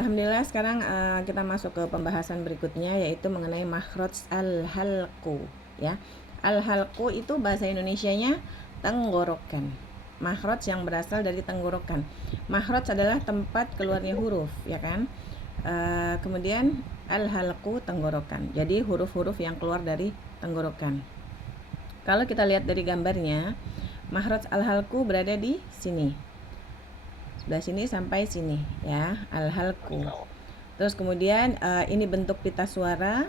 Alhamdulillah sekarang kita masuk ke pembahasan berikutnya yaitu mengenai makhraj al-halqu ya. Al-halqu itu bahasa Indonesianya tenggorokan. Makhraj yang berasal dari tenggorokan. Makhraj adalah tempat keluarnya huruf, ya kan? Kemudian al-halqu tenggorokan. Jadi huruf-huruf yang keluar dari tenggorokan. Kalau kita lihat dari gambarnya, makhraj al-halqu berada di sini. Sebelah sini sampai sini ya, al-halqu. Terus kemudian ini bentuk pita suara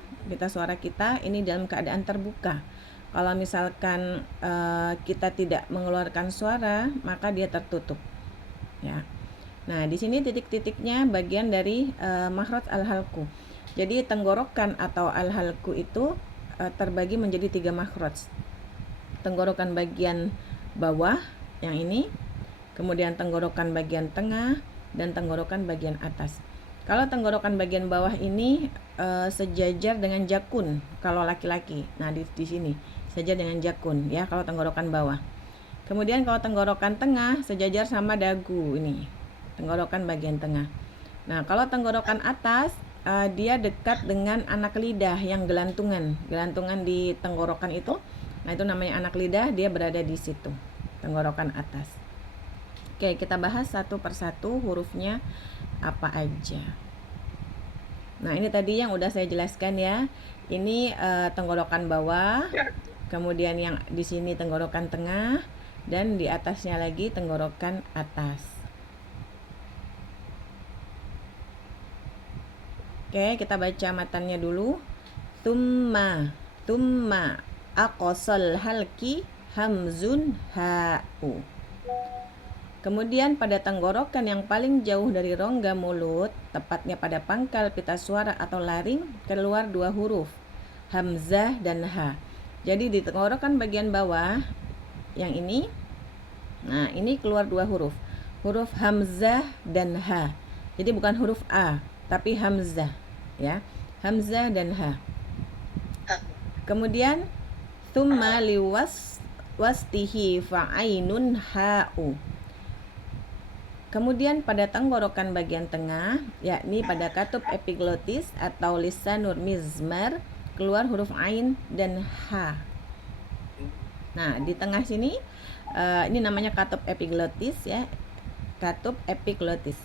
kita ini dalam keadaan terbuka. Kalau misalkan kita tidak mengeluarkan suara, maka dia tertutup ya. Nah, di sini titik-titiknya bagian dari makhraj al-halqu. Jadi tenggorokan atau al-halqu itu terbagi menjadi 3 makhraj. Tenggorokan bagian bawah yang ini, kemudian tenggorokan bagian tengah, dan tenggorokan bagian atas. Kalau tenggorokan bagian bawah ini sejajar dengan jakun kalau laki-laki. Nah, di sini sejajar dengan jakun ya kalau tenggorokan bawah. Kemudian kalau tenggorokan tengah sejajar sama dagu ini. Tenggorokan bagian tengah. Nah, kalau tenggorokan atas dia dekat dengan anak lidah yang gelantungan di tenggorokan itu. Nah, itu namanya anak lidah, dia berada di situ. Tenggorokan atas. Oke, kita bahas satu persatu hurufnya apa aja. Nah, ini tadi yang udah saya jelaskan ya. Ini tenggorokan bawah, kemudian yang di sini tenggorokan tengah, dan di atasnya lagi tenggorokan atas. Oke, kita baca matannya dulu. Tumma aqsal halki hamzun ha'u. Kemudian pada tenggorokan yang paling jauh dari rongga mulut, tepatnya pada pangkal pita suara atau laring, keluar 2 huruf, hamzah dan ha. Jadi di tenggorokan bagian bawah yang ini, nah ini keluar 2 huruf, huruf hamzah dan ha. Jadi bukan huruf a, tapi hamzah ya, hamzah dan ha. Kemudian tsumma wastihi fa'ainun ha'u. Kemudian pada tenggorokan bagian tengah, yakni pada katup epiglotis atau lisanul mizmar, keluar huruf ain dan ha. Nah, di tengah sini ini namanya katup epiglotis ya. Katup epiglotis.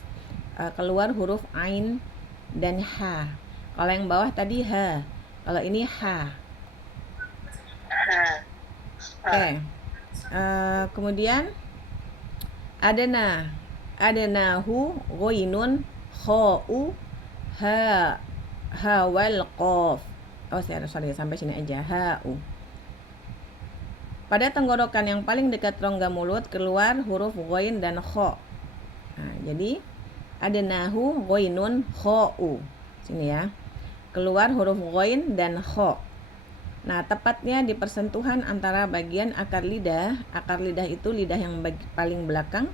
Keluar huruf ain dan ha. Kalau yang bawah tadi ha. Kalau ini ha. Oke. Kemudian adnahu ghainun kha'u ha wal qaf. Oh, sorry sampai sini aja, ha'u. Pada tenggorokan yang paling dekat rongga mulut keluar huruf ghain dan kha. Nah, jadi adnahu ghainun kha'u. Sini ya. Keluar huruf ghain dan kha. Nah, tepatnya di persentuhan antara bagian akar lidah. Akar lidah itu lidah yang paling belakang,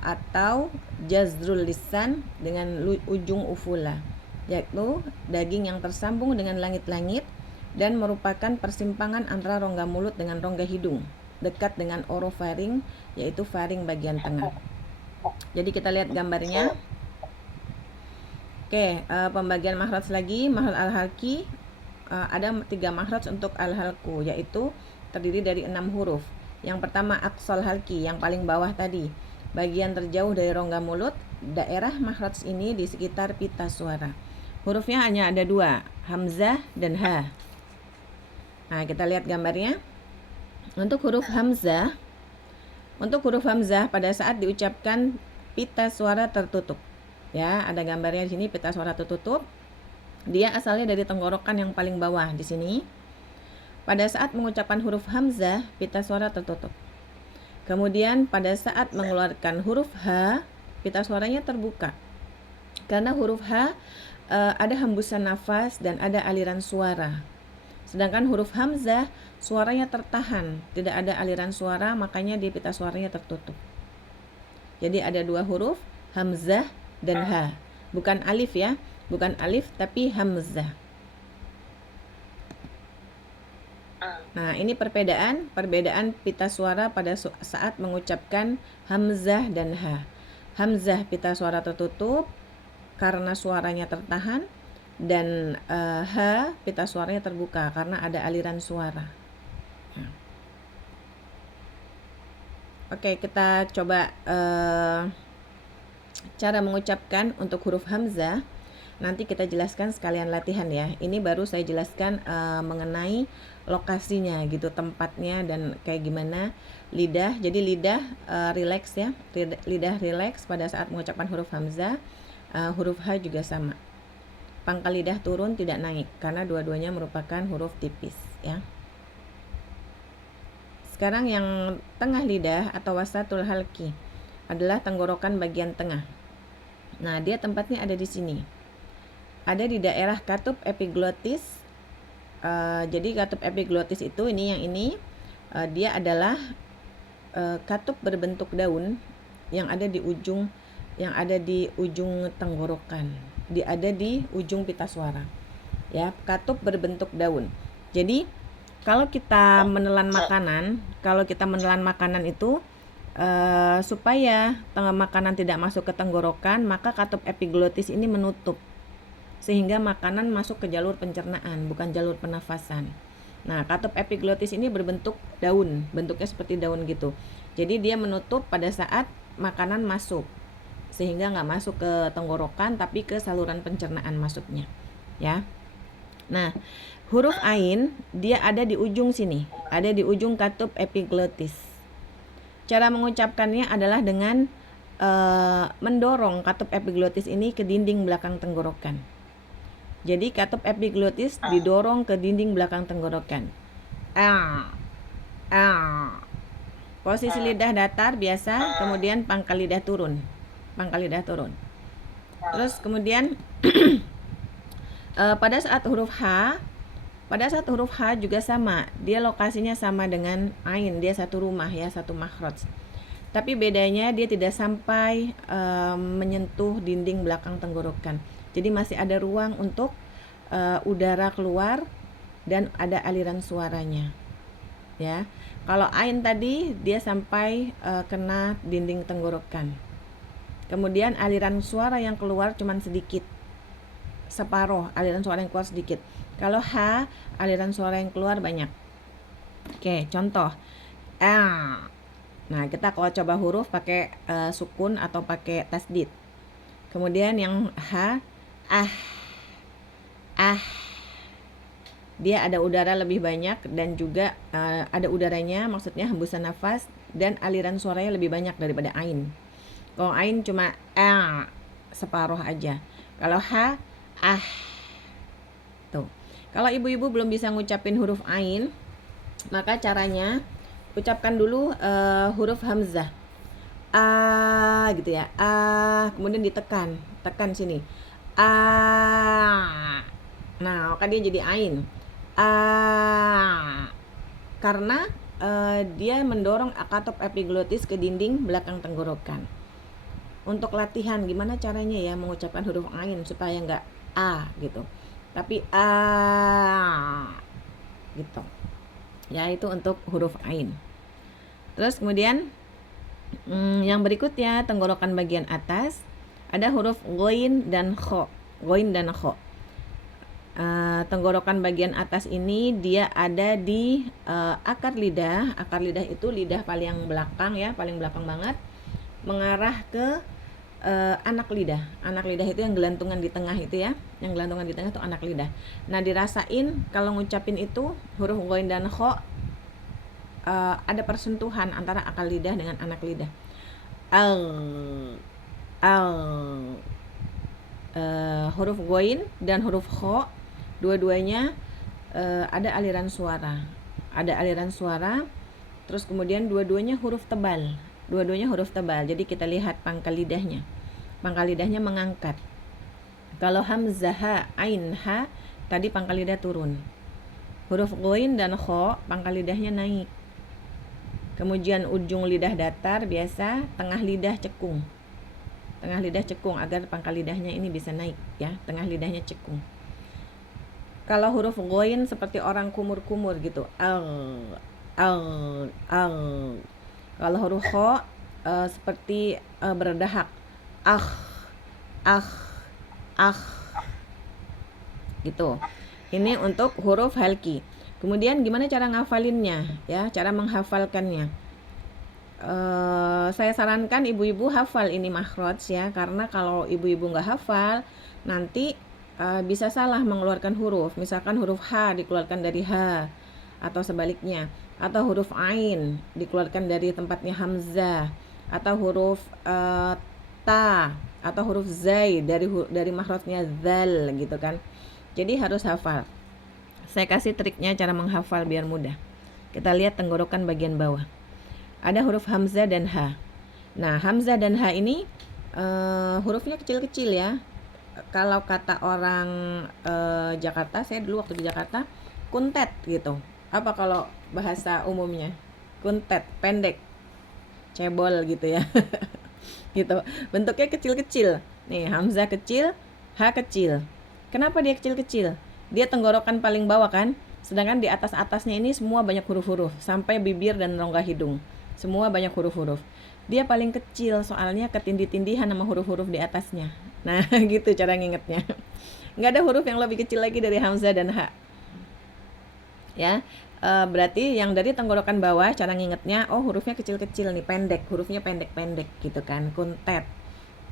atau jazrul lisan dengan ujung ufula, yaitu daging yang tersambung dengan langit-langit dan merupakan persimpangan antara rongga mulut dengan rongga hidung, dekat dengan orofaring, yaitu faring bagian tengah. Jadi kita lihat gambarnya. Oke, pembagian makhraj lagi. Makhraj al-halqi, ada 3 makhraj untuk al-halqu, yaitu terdiri dari 6 huruf. Yang pertama aqsal halqi, yang paling bawah tadi, bagian terjauh dari rongga mulut. Daerah makhraj ini di sekitar pita suara. Hurufnya hanya ada 2, hamzah dan ha. Nah, kita lihat gambarnya. Untuk huruf hamzah pada saat diucapkan pita suara tertutup. Ya, ada gambarnya di sini, pita suara tertutup. Dia asalnya dari tenggorokan yang paling bawah di sini. Pada saat mengucapkan huruf hamzah, pita suara tertutup. Kemudian pada saat mengeluarkan huruf ha, pita suaranya terbuka. Karena huruf ha ada hembusan nafas dan ada aliran suara. Sedangkan huruf hamzah suaranya tertahan, tidak ada aliran suara, makanya di pita suaranya tertutup. Jadi ada 2 huruf, hamzah dan ha. Bukan alif ya, bukan alif tapi hamzah. Nah, ini perbedaan pita suara pada saat mengucapkan hamzah dan ha. Hamzah pita suara tertutup, karena suaranya tertahan, dan H pita suaranya terbuka karena ada aliran suara. Nah. Oke, kita coba cara mengucapkan untuk huruf hamzah. Nanti kita jelaskan sekalian latihan ya. Ini baru saya jelaskan mengenai lokasinya gitu, tempatnya dan kayak gimana lidah. Jadi lidah relax ya, lidah relax pada saat mengucapkan huruf hamzah. Huruf H juga sama. Pangkal lidah turun, tidak naik karena dua-duanya merupakan huruf tipis ya. Sekarang yang tengah lidah atau wasatul halki adalah tenggorokan bagian tengah. Nah, dia tempatnya ada di sini. Ada di daerah katup epiglotis. Jadi katup epiglotis itu yang ini dia adalah katup berbentuk daun yang ada di ujung tenggorokan. Dia ada di ujung pita suara. Ya, katup berbentuk daun. Jadi kalau kita menelan makanan itu supaya makanan tidak masuk ke tenggorokan, maka katup epiglotis ini menutup sehingga makanan masuk ke jalur pencernaan, bukan jalur pernafasan. Nah, katup epiglotis ini berbentuk daun, bentuknya seperti daun gitu. Jadi dia menutup pada saat makanan masuk, sehingga nggak masuk ke tenggorokan tapi ke saluran pencernaan masuknya, ya. Nah, huruf ain dia ada di ujung sini, ada di ujung katup epiglotis. Cara mengucapkannya adalah dengan mendorong katup epiglotis ini ke dinding belakang tenggorokan. Jadi katup epiglotis didorong ke dinding belakang tenggorokan. Posisi lidah datar biasa, kemudian pangkal lidah turun. Terus kemudian pada saat huruf H juga sama. Dia lokasinya sama dengan ain, dia satu rumah ya, satu makhraj. Tapi bedanya dia tidak sampai menyentuh dinding belakang tenggorokan. Jadi masih ada ruang untuk udara keluar dan ada aliran suaranya. Ya. Kalau ain tadi dia sampai kena dinding tenggorokan. Kemudian aliran suara yang keluar cuman sedikit. Separuh aliran suara yang keluar sedikit. Kalau H aliran suara yang keluar banyak. Oke, contoh. Nah, kita kalau coba huruf pakai sukun atau pakai tasdid. Kemudian yang H, dia ada udara lebih banyak dan juga ada udaranya, maksudnya hembusan nafas dan aliran suaranya lebih banyak daripada ain. Kalau ain cuma separuh aja. Kalau H, tuh. Kalau ibu-ibu belum bisa ngucapin huruf ain, maka caranya ucapkan dulu huruf hamzah. Gitu ya. Kemudian tekan sini. Nah, maka dia jadi ain. Karena dia mendorong katup epiglotis ke dinding belakang tenggorokan. Untuk latihan gimana caranya ya mengucapkan huruf ain supaya enggak gitu. Tapi gitu. Ya, itu untuk huruf ain. Terus kemudian yang berikutnya tenggorokan bagian atas ada huruf ghain dan kha. Tenggorokan bagian atas ini dia ada di akar lidah. Akar lidah itu lidah paling belakang ya, paling belakang banget, mengarah ke anak lidah. Anak lidah itu yang gelantungan di tengah itu ya. Yang gelantungan di tengah itu anak lidah. Nah, dirasain kalau ngucapin itu huruf ghain dan kha ada persentuhan antara akar lidah dengan anak lidah. Huruf ghain dan huruf kha dua-duanya ada aliran suara. Terus kemudian dua-duanya huruf tebal. Jadi kita lihat pangkal lidahnya. Pangkal lidahnya mengangkat. Kalau hamzah, ain, ha tadi pangkal lidah turun. Huruf ghain dan kha pangkal lidahnya naik. Kemudian ujung lidah datar biasa, tengah lidah cekung agar pangkal lidahnya ini bisa naik ya, tengah lidahnya cekung. Kalau huruf ghain seperti orang kumur-kumur gitu. Kalau huruf kha seperti berdahak. gitu. Ini untuk huruf halki. Kemudian gimana cara ngafalinnya ya, cara menghafalkannya. Saya sarankan ibu-ibu hafal ini makhraj ya, karena kalau ibu-ibu nggak hafal nanti bisa salah mengeluarkan huruf. Misalkan huruf H dikeluarkan dari H atau sebaliknya, atau huruf Ain dikeluarkan dari tempatnya hamzah, atau huruf ta atau huruf zai dari makhrajnya zal gitu kan. Jadi harus hafal. Saya kasih triknya cara menghafal biar mudah. Kita lihat tenggorokan bagian bawah. Ada huruf hamzah dan H. Nah, hamzah dan H ini hurufnya kecil-kecil ya. Kalau kata orang Jakarta, saya dulu waktu di Jakarta, kuntet gitu. Apa kalau bahasa umumnya? Kuntet, pendek, cebol gitu ya. Gitu. Bentuknya kecil-kecil. Nih, hamzah kecil, H kecil. Kenapa dia kecil-kecil? Dia tenggorokan paling bawah kan? Sedangkan di atas-atasnya ini semua banyak huruf-huruf, sampai bibir dan rongga hidung. Semua banyak huruf-huruf. Dia paling kecil soalnya ketindih-tindihan sama huruf-huruf di atasnya. Nah, gitu cara ngingetnya. Nggak ada huruf yang lebih kecil lagi dari hamzah dan H. Ya, berarti yang dari tenggorokan bawah cara ngingetnya, oh hurufnya kecil-kecil nih, pendek, hurufnya pendek-pendek gitu kan, kuntet.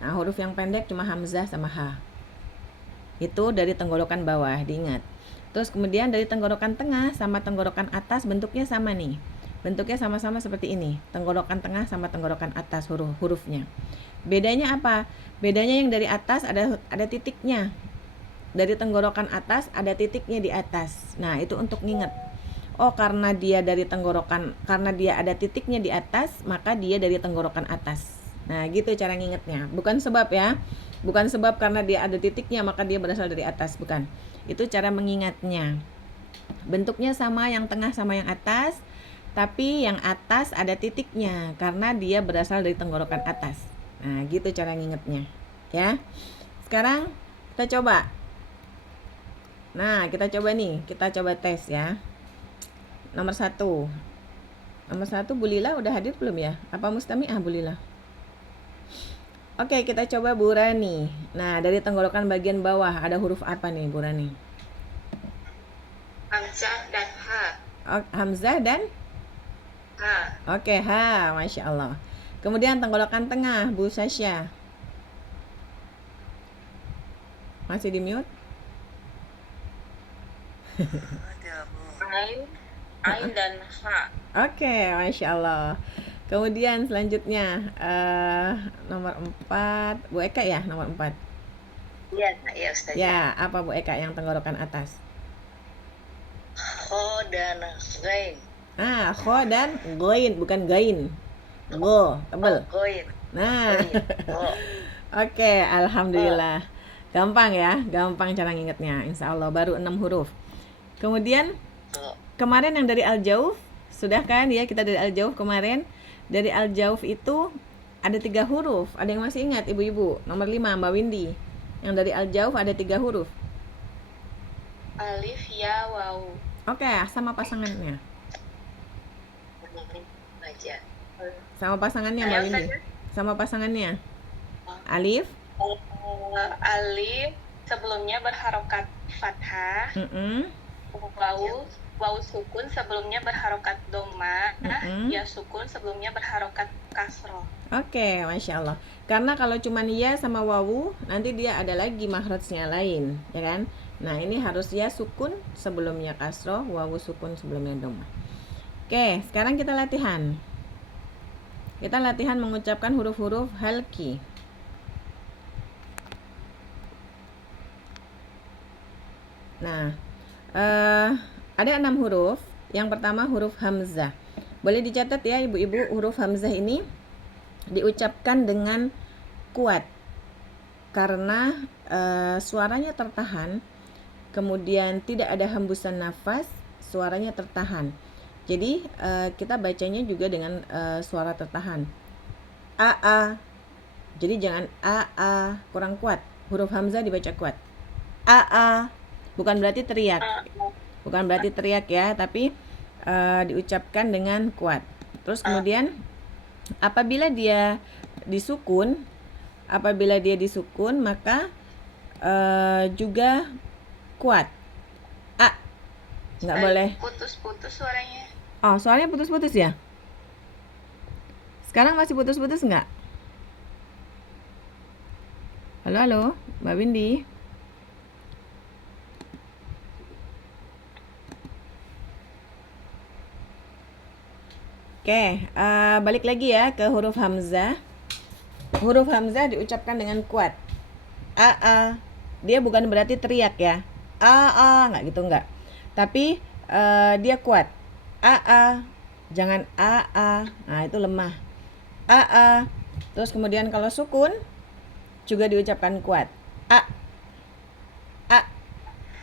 Nah, huruf yang pendek cuma hamzah sama H. Itu dari tenggorokan bawah, diingat. Terus kemudian dari tenggorokan tengah sama tenggorokan atas bentuknya sama nih. Bentuknya sama-sama seperti ini. Tenggorokan tengah sama tenggorokan atas hurufnya. Bedanya apa? Bedanya yang dari atas ada titiknya. Dari tenggorokan atas ada titiknya di atas. Nah, itu untuk nginget. Oh, karena dia dari tenggorokan, karena dia ada titiknya di atas, maka dia dari tenggorokan atas. Nah, gitu cara ngingetnya. Bukan sebab ya. Bukan sebab karena dia ada titiknya maka dia berasal dari atas, bukan. Itu cara mengingatnya. Bentuknya sama yang tengah sama yang atas, tapi yang atas ada titiknya karena dia berasal dari tenggorokan atas. Nah, gitu cara ngingetnya. Ya. Sekarang kita coba. Nah, kita coba nih. Kita coba tes ya. Nomor 1. Nomor 1 Bu Lila udah hadir belum ya? Apa Mustami'ah Bu Lila? Oke, kita coba Bu Rani. Nah, dari tenggorokan bagian bawah ada huruf apa nih Bu Rani? Hamzah dan H. Hamzah dan H. Oke, H, Masya Allah. Kemudian tenggorokan tengah Bu Sasya. Masih di mute? Ain dan H. Oke, Masya Allah. Kemudian selanjutnya nomor 4 Bu Eka ya, nomor 4. Iya Ustaz. Ya, apa Bu Eka yang tenggorokan atas? Kho dan Ghain. Kho dan goin, bukan gain. Go, tebel. Ghain. Nah. Oke, alhamdulillah. Gampang ya, gampang cara ngingetnya. Insya Allah baru 6 huruf. Kemudian kemarin yang dari Al-Jauf, sudah kan ya, kita dari Al-Jauf kemarin. Dari Al-Jauf itu ada 3 huruf. Ada yang masih ingat ibu-ibu? Nomor 5 Mbak Windy. Yang dari Al-Jauf ada 3 huruf. Alif, ya, waw. Oke, sama pasangannya. Sama pasangannya Mbak Windy. Sama pasangannya. Alif. Alif sebelumnya berharokat fathah. Waw sukun sebelumnya berharokat doma, ya sukun sebelumnya berharokat kasroh. Oke, Masya Allah. Karena kalau cuma ya sama wawu, nanti dia ada lagi makhrajnya lain, ya kan? Nah, ini harus ya sukun sebelumnya kasroh, wawu sukun sebelumnya doma. Oke, sekarang kita latihan. Kita latihan mengucapkan huruf-huruf halki. Nah, ada 6 huruf. Yang pertama huruf hamzah. Boleh dicatat ya ibu-ibu, huruf hamzah ini diucapkan dengan kuat karena suaranya tertahan, kemudian tidak ada hembusan nafas, suaranya tertahan. Jadi kita bacanya juga dengan suara tertahan. A. Jadi jangan a kurang kuat. Huruf hamzah dibaca kuat. A. Bukan berarti teriak. Bukan berarti teriak ya, tapi diucapkan dengan kuat. Terus kemudian apabila dia disukun, maka juga kuat. A, nggak boleh. Putus-putus suaranya. Oh, soalnya putus-putus ya? Sekarang masih putus-putus nggak? Halo, halo, Mbak Windy. Oke, balik lagi ya ke huruf hamzah. Huruf hamzah diucapkan dengan kuat. A. Dia bukan berarti teriak ya. Nggak gitu nggak. Tapi dia kuat. A. Jangan A. Nah, itu lemah. A. Terus kemudian kalau sukun juga diucapkan kuat. A.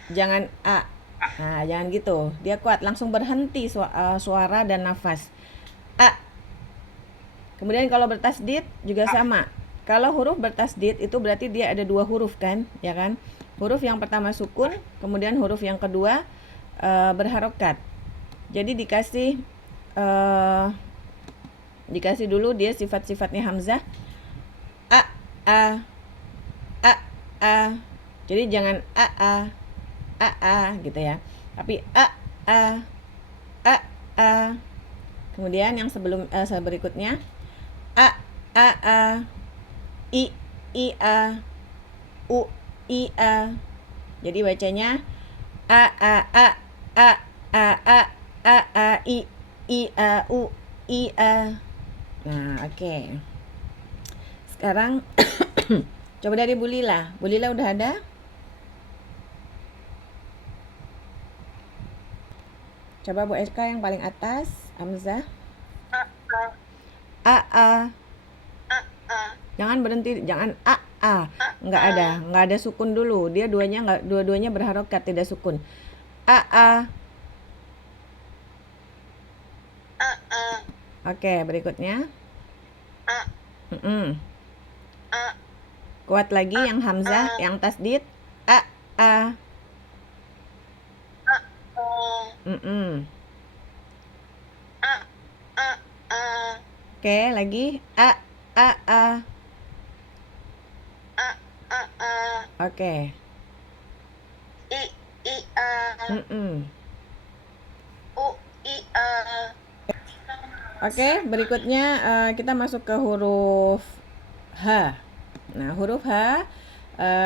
Jangan A. Nah, jangan gitu. Dia kuat, langsung berhenti suara dan nafas. A. Kemudian kalau bertasdid juga sama. Kalau huruf bertasdid itu berarti dia ada 2 huruf kan, ya kan? Huruf yang pertama sukun, kemudian huruf yang kedua berharokat. Jadi dikasih dulu dia sifat-sifatnya hamzah. A. Jadi jangan A gitu ya. Tapi A. Kemudian yang berikutnya A. I. U. Jadi bacanya A. I. U. Nah, oke. Sekarang coba dari Bu Lila. Bu Lila udah ada? Coba Bu Eka yang paling atas, hamzah. A. Jangan berhenti, jangan A. Nggak ada sukun dulu. Dia dua-duanya berharokat, tidak sukun. A. Oke, berikutnya. Kuat lagi yang hamzah, yang tasdid. A. Oke, lagi A. Oke. Oke, berikutnya kita masuk ke huruf H. Nah, huruf H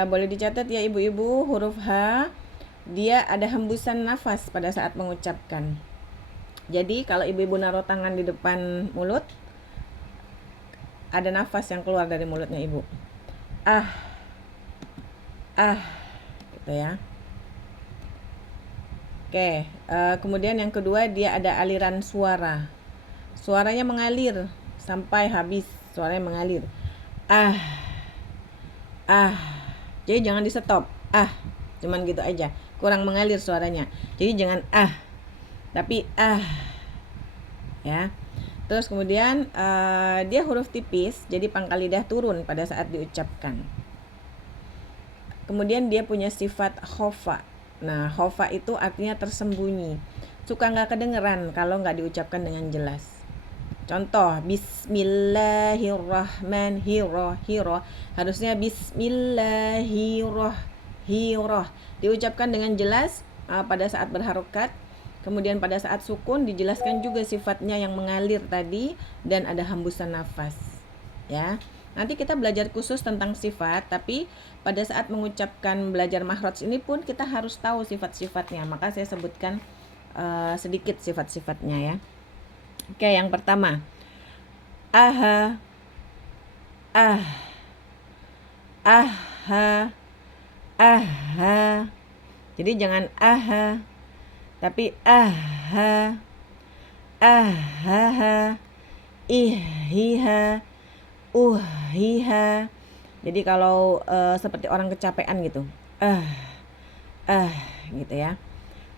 boleh dicatat ya ibu-ibu, huruf H dia ada hembusan nafas pada saat mengucapkan. Jadi kalau ibu-ibu naruh tangan di depan mulut, ada nafas yang keluar dari mulutnya ibu. Gitu ya. Oke, kemudian yang kedua dia ada aliran suara. Suaranya mengalir sampai habis, suaranya mengalir. Jadi jangan di stop. Cuman gitu aja. Kurang mengalir suaranya. Jadi jangan tapi ya. Terus kemudian dia huruf tipis, jadi pangkal lidah turun pada saat diucapkan. Kemudian dia punya sifat khofa. Nah, khofa itu artinya tersembunyi. Suka nggak kedengeran kalau nggak diucapkan dengan jelas. Contoh, Bismillahirrahmanirrahim. Harusnya Bismillahirrahmanirrahim. Diucapkan dengan jelas pada saat berharokat. Kemudian pada saat sukun dijelaskan juga sifatnya yang mengalir tadi dan ada hembusan nafas. Ya. Nanti kita belajar khusus tentang sifat, tapi pada saat mengucapkan belajar makhraj ini pun kita harus tahu sifat-sifatnya. Maka saya sebutkan sedikit sifat-sifatnya ya. Oke, yang pertama. Jadi jangan tapi ihhiha, uhhiha. Jadi kalau seperti orang kecapean gitu. Gitu ya.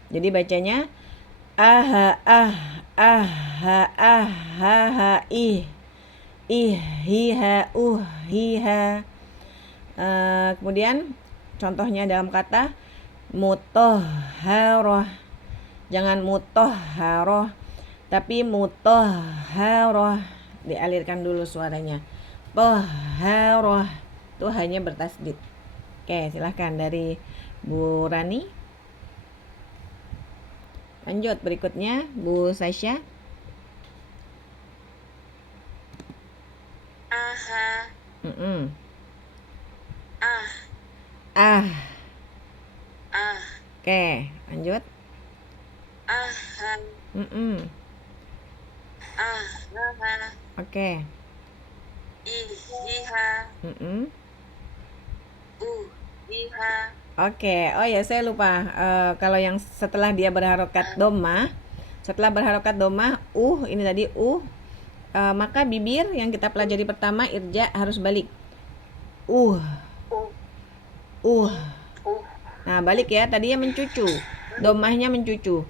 Jadi bacanya ihhiha, uhhiha. Kemudian contohnya dalam kata mutahharah. Jangan mutahharah, tapi mutahharah. Dialirkan dulu suaranya. Tahharah itu hanya bertasdid. Oke, silahkan dari Bu Rani. Lanjut berikutnya Bu Sasha. Aha. Ah. Ah. Ah. Oke, lanjut. Aha. Aha. Oke. Iha. Iha. Oke, oh ya saya lupa. Kalau yang setelah dia berharokat doma, ini tadi maka bibir yang kita pelajari pertama irja harus balik. Nah balik ya, tadinya mencucu, domahnya mencucu.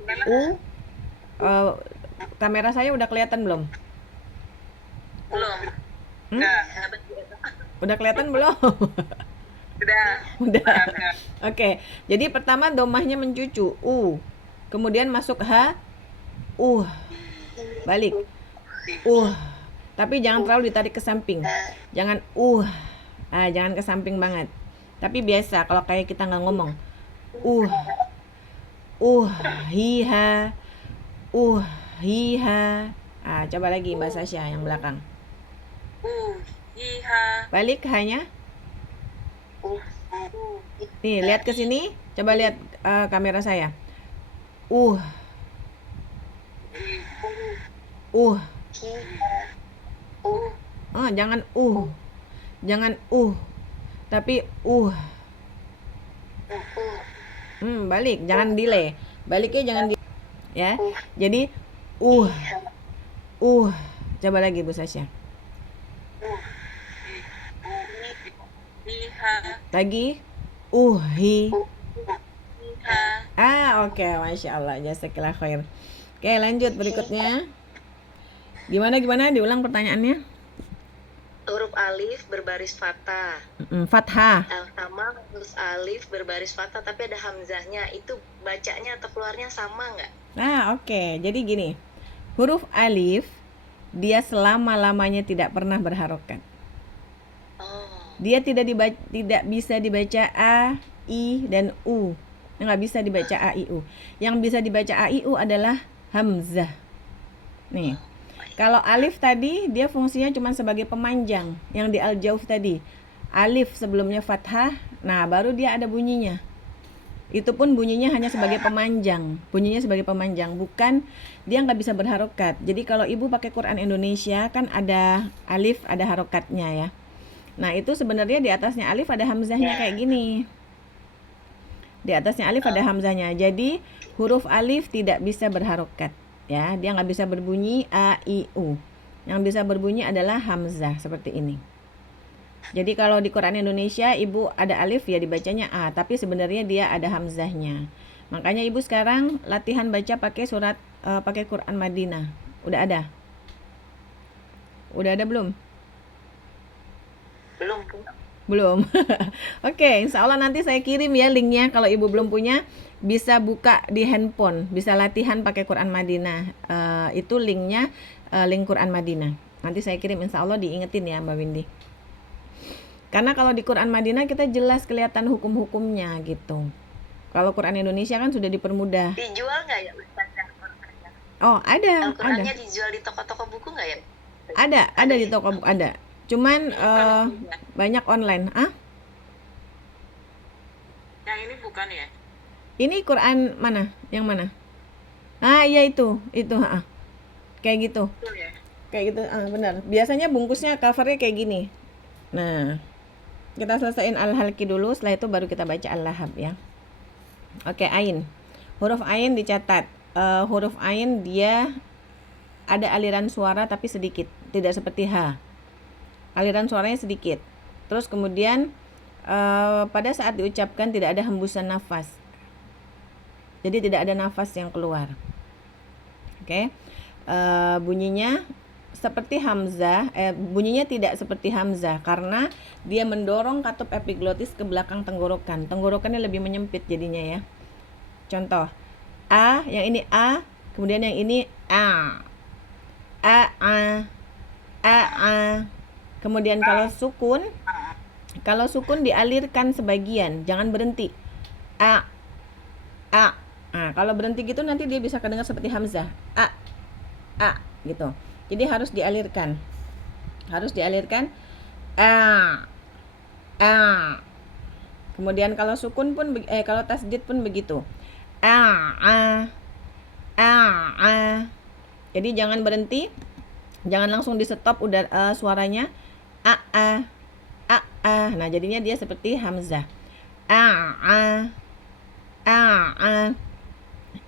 Kamera saya udah kelihatan belum? Belum. Udah kelihatan belum? Udah. Oke. Jadi pertama domahnya mencucu, kemudian masuk h, balik, tapi jangan terlalu ditarik ke samping, jangan jangan ke samping banget, tapi biasa kalau kayak kita nggak ngomong, hiha, hiha. Coba lagi Mbak Sasha yang belakang. Hiha. Balik hanya. Nih, lihat ke sini. Coba lihat kamera saya. Jangan jangan tapi balik, jangan delay. Baliknya jangan ya. Jadi coba lagi Bu Sasha. Lagi hi. Oke, Masya Allah, jazakallah khair. Oke, lanjut berikutnya. Gimana diulang pertanyaannya? Huruf alif berbaris fathah. Fathah. Sama huruf alif berbaris fathah tapi ada hamzahnya, itu bacanya atau keluarnya sama nggak? Oke. Jadi gini, huruf alif dia selama-lamanya tidak pernah berharokat. Dia tidak bisa dibaca a, i, dan u. Nggak bisa dibaca a, i, u. Yang bisa dibaca a, i, u adalah hamzah. Nih, kalau alif tadi dia fungsinya cuma sebagai pemanjang. Yang di al-jauf tadi, alif sebelumnya fathah, nah baru dia ada bunyinya. Itu pun bunyinya hanya sebagai pemanjang. Bukan dia nggak bisa berharokat. Jadi kalau ibu pakai Quran Indonesia kan ada alif, ada harokatnya ya. Nah itu sebenarnya di atasnya alif ada hamzahnya kayak gini. Di atasnya alif ada hamzahnya. Jadi huruf alif tidak bisa berharokat ya. Dia nggak bisa berbunyi a, i, u. Yang bisa berbunyi adalah hamzah seperti ini. Jadi kalau di Quran Indonesia ibu ada alif ya dibacanya a, tapi sebenarnya dia ada hamzahnya. Makanya ibu sekarang latihan baca pakai pakai Quran Madinah. Udah ada? Belum? Belum. Oke, insya Allah nanti saya kirim ya linknya. Kalau ibu belum punya, bisa buka di handphone, bisa latihan pakai Quran Madinah. Itu linknya, link Quran Madinah. Nanti saya kirim, insya Allah diingetin ya Mbak Windy. Karena kalau di Quran Madinah kita jelas kelihatan hukum-hukumnya gitu. Kalau Quran Indonesia kan sudah dipermudah. Dijual nggak ya Ustazah Qurannya? Ada. Al-Qurannya dijual di toko-toko buku nggak ya? Ada di toko buku, ada. Cuman banyak online. Yang ini bukan ya? Ini Quran mana? Yang mana? Iya itu. Kayak gitu. Betul ya? Kayak gitu, benar. Biasanya bungkusnya covernya kayak gini. Nah, kita selesaiin Al-Halki dulu, setelah itu baru kita baca Al-Lahab ya. Oke, ain. Huruf ain dicatat. Huruf ain dia ada aliran suara tapi sedikit, tidak seperti H. Aliran suaranya sedikit. Terus kemudian pada saat diucapkan tidak ada hembusan nafas. Jadi tidak ada nafas yang keluar. Oke. Bunyinya seperti hamzah, bunyinya tidak seperti hamzah karena dia mendorong katup epiglotis ke belakang tenggorokan. Tenggorokannya lebih menyempit jadinya ya. Contoh, a, yang ini a, kemudian yang ini a. Kemudian kalau sukun Kalau sukun dialirkan sebagian, jangan berhenti. A, a. Nah, kalau berhenti gitu nanti dia bisa kedengar seperti hamzah. A gitu. Jadi harus dialirkan. Harus dialirkan. A, a. Kemudian kalau sukun pun kalau tasdid pun begitu. A. Jadi jangan berhenti. Jangan langsung di stop udah suaranya. A. Nah, jadinya dia seperti hamzah. A.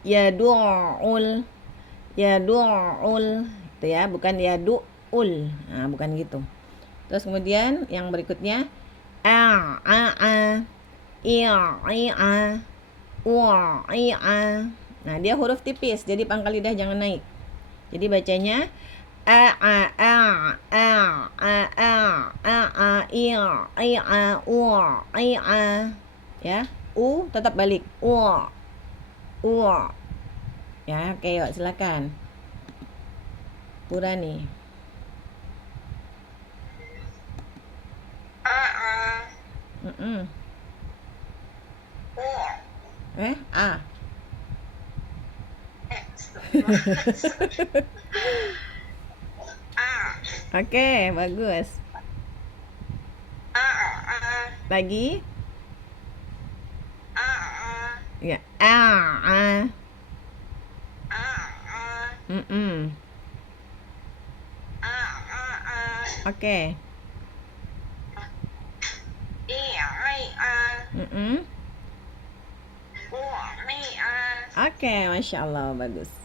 Yadu'ul. Itu ya, bukan yadu'ul. Nah, bukan gitu. Terus kemudian yang berikutnya Nah, dia huruf tipis, jadi pangkal lidah jangan naik. Jadi bacanya ya, u tetap balik. Ya, oke, yuk silakan. Purani. A. Oke, bagus. Lagi? Ya, Oke. Oke, Masya Allah, bagus.